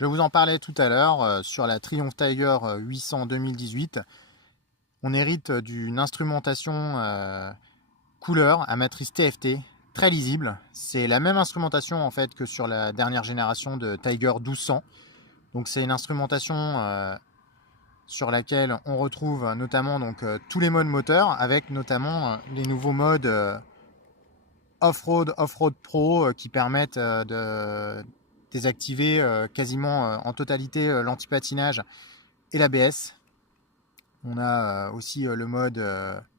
Je vous en parlais tout à l'heure sur la Triumph Tiger 800 2018. On hérite d'une instrumentation couleur à matrice TFT, très lisible. C'est la même instrumentation en fait que sur la dernière génération de Tiger 1200. Donc c'est une instrumentation sur laquelle on retrouve notamment tous les modes moteurs, avec notamment les nouveaux modes off-road, off-road pro qui permettent de désactiver quasiment en totalité l'anti-patinage et l'ABS. On a aussi le mode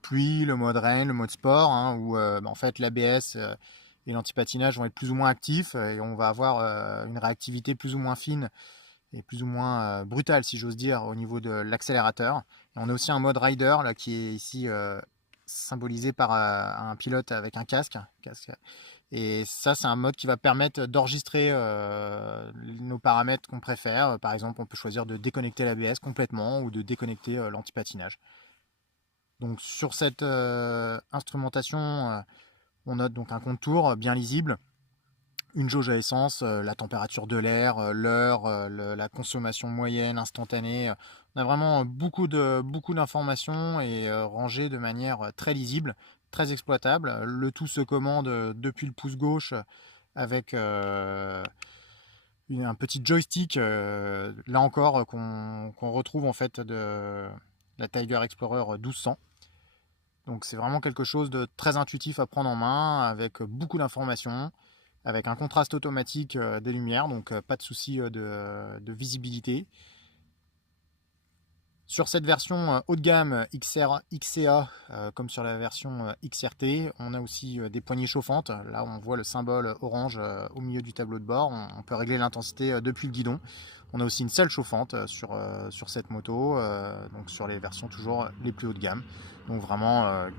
pluie, le mode rain, le mode sport, hein, où en fait l'ABS et l'anti-patinage vont être plus ou moins actifs et on va avoir une réactivité plus ou moins fine et plus ou moins brutale, si j'ose dire, au niveau de l'accélérateur. Et on a aussi un mode rider là, qui est ici symbolisé par un pilote avec un casque. Et ça, c'est un mode qui va permettre d'enregistrer nos paramètres qu'on préfère. Par exemple, on peut choisir de déconnecter l'ABS complètement ou de déconnecter l'anti-patinage. Donc sur cette instrumentation, on note donc un contour bien lisible, une jauge à essence, la température de l'air, l'heure, la consommation moyenne, instantanée. On a vraiment beaucoup d'informations et rangées de manière très lisible, très exploitable. Le tout se commande depuis le pouce gauche avec un petit joystick, là encore, qu'on retrouve en fait de la Tiger Explorer 1200. Donc c'est vraiment quelque chose de très intuitif à prendre en main, avec beaucoup d'informations, avec un contraste automatique des lumières, donc pas de souci de visibilité. Sur cette version haut de gamme XCA, comme sur la version XRT, on a aussi des poignées chauffantes. Là, on voit le symbole orange au milieu du tableau de bord. On peut régler l'intensité depuis le guidon. On a aussi une selle chauffante sur cette moto, donc sur les versions toujours les plus haut de gamme. Donc vraiment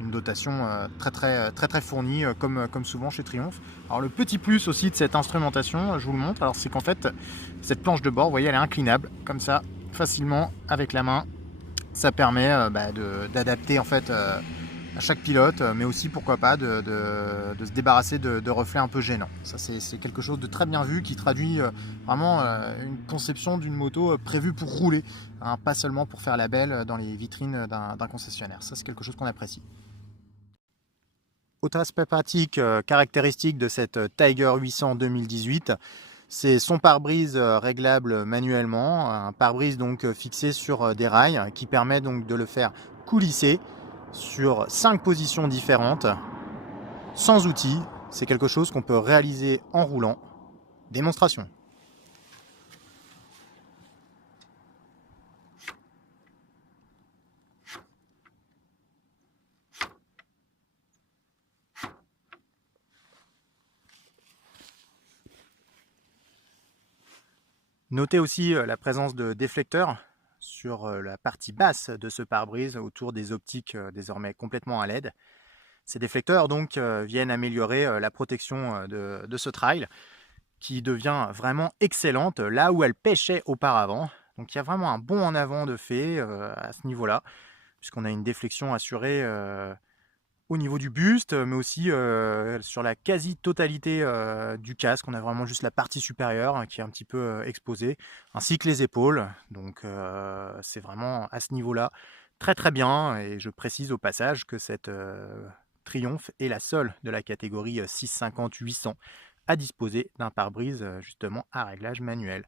une dotation très fournie, comme souvent chez Triumph. Alors le petit plus aussi de cette instrumentation, je vous le montre, alors c'est qu'en fait cette planche de bord, vous voyez, elle est inclinable comme ça facilement avec la main. Ça permet d'adapter en fait à chaque pilote, mais aussi pourquoi pas de se débarrasser de reflets un peu gênants. Ça c'est quelque chose de très bien vu qui traduit vraiment une conception d'une moto prévue pour rouler, hein, pas seulement pour faire la belle dans les vitrines d'un concessionnaire. Ça c'est quelque chose qu'on apprécie. Autre aspect pratique caractéristique de cette Tiger 800 2018, c'est son pare-brise réglable manuellement, un pare-brise donc fixé sur des rails qui permet donc de le faire coulisser sur 5 positions différentes, sans outils. C'est quelque chose qu'on peut réaliser en roulant. Démonstration. Notez aussi la présence de déflecteurs sur la partie basse de ce pare-brise autour des optiques désormais complètement à LED. Ces déflecteurs donc viennent améliorer la protection de ce trail qui devient vraiment excellente là où elle pêchait auparavant. Donc il y a vraiment un bond en avant de fait à ce niveau-là, puisqu'on a une déflexion assurée au niveau du buste, mais aussi sur la quasi-totalité du casque. On a vraiment juste la partie supérieure hein, qui est un petit peu exposée, ainsi que les épaules. Donc c'est vraiment à ce niveau-là très bien. Et je précise au passage que cette Triumph est la seule de la catégorie 650-800 à disposer d'un pare-brise justement à réglage manuel.